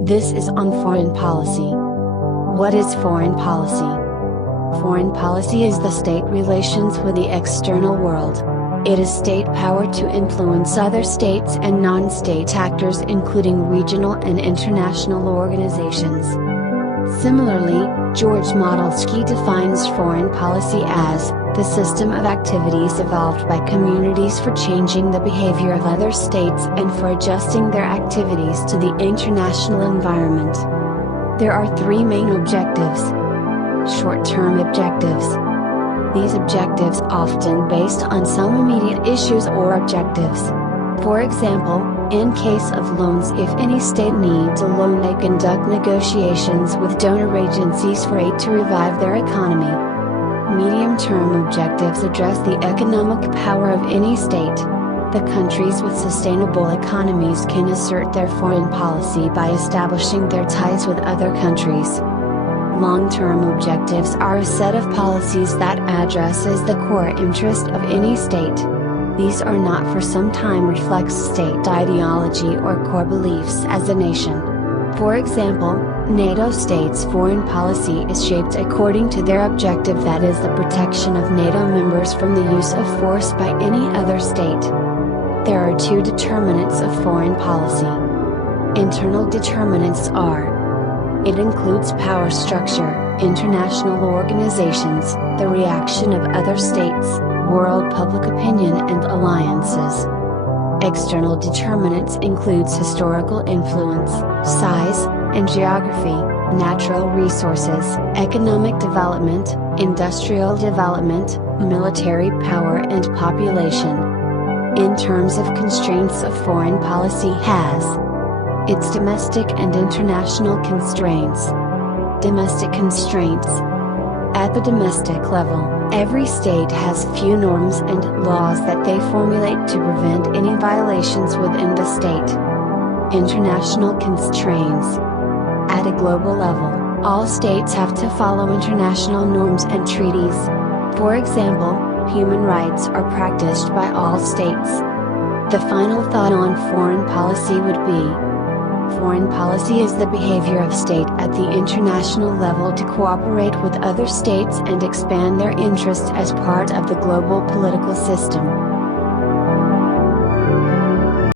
This is on foreign policy. What is foreign policy? Foreign policy is the state relations with the external world. It is state power to influence other states and non-state actors, including regional and international organizations. Similarly, George Modelsky defines foreign policy as the system of activities evolved by communities for changing the behavior of other states and for adjusting their activities to the international environment. There are three main objectives. Short-term objectives. These objectives often based on some immediate issues or objectives. For example, in case of loans, if any state needs a loan, they conduct negotiations with donor agencies for aid to revive their economy. Medium-term objectives address the economic power of any state. The countries with sustainable economies can assert their foreign policy by establishing their ties with other countries. Long-term objectives are a set of policies that addresses the core interest of any state. These are not for some time reflects state ideology or core beliefs as a nation. For example, NATO states' foreign policy is shaped according to their objective, that is the protection of NATO members from the use of force by any other state. There are two determinants of foreign policy. Internal determinants are: it includes power structure, international organizations, the reaction of other states, world public opinion and alliances. External determinants includes historical influence, size, and geography, natural resources, economic development, industrial development, military power and population. In terms of constraints of foreign policy has its domestic and international constraints. Domestic constraints. At the domestic level, every state has few norms and laws that they formulate to prevent any violations within the state. International constraints. At a global level, all states have to follow international norms and treaties. For example, human rights are practiced by all states. The final thought on foreign policy would be: foreign policy is the behavior of state at the international level to cooperate with other states and expand their interests as part of the global political system.